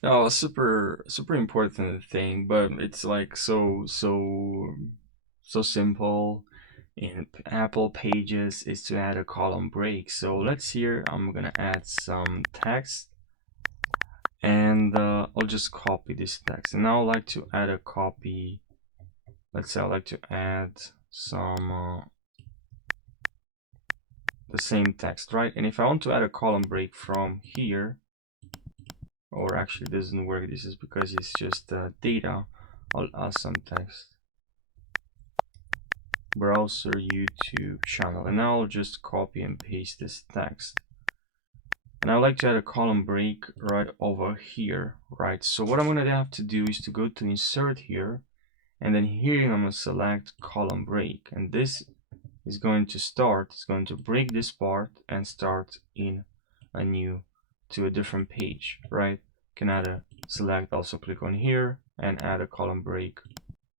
No, super important thing, but it's like so simple in Apple Pages is to add a column break. So let's here I'm gonna add some text and I'll just copy this text. And now I'd like to add a copy. Let's say I'd like to add some the same text, right? And if I want to add a column break from here, or actually it doesn't work, this is because it's just data. I'll add some text. Browser YouTube channel, and now I'll just copy and paste this text. And I'd like to add a column break right over here, right? So what I'm going to have to do is to go to insert here, and then here I'm going to select column break, and this is going to start, it's going to break this part and start in a new to a different page, right? Can add a select, also click on here and add a column break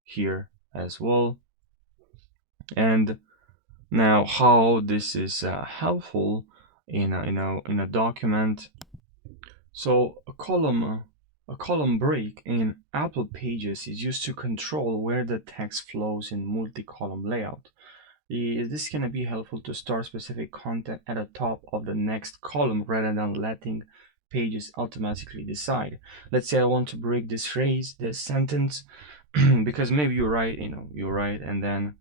here as well. And now how this is helpful in a document. So a column break in Apple Pages is used to control where the text flows in multi-column layout. This can be helpful to store specific content at the top of the next column rather than letting Pages automatically decide. Let's say I want to break this phrase, this sentence, because maybe you write, and then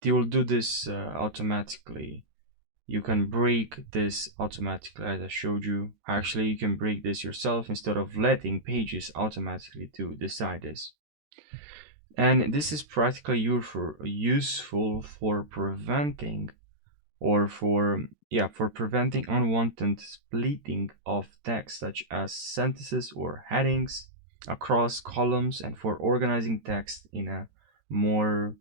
they will do this automatically. You can break this automatically, as I showed you. Actually, you can break this yourself instead of letting Pages automatically to decide this. And this is practically useful for preventing for preventing unwanted splitting of text such as sentences or headings across columns, and for organizing text in a more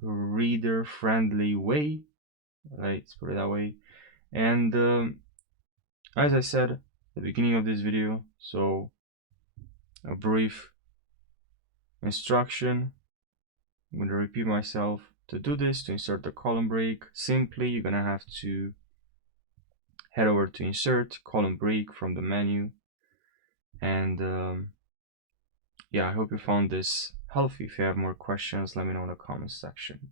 reader friendly way. Let's put it that way. And as I said at the beginning of this video, so a brief instruction. I'm going to repeat myself. To do this, to insert the column break, simply you're going to have to head over to insert column break from the menu. And yeah, I hope you found this helpful. If you have more questions, let me know in the comments section.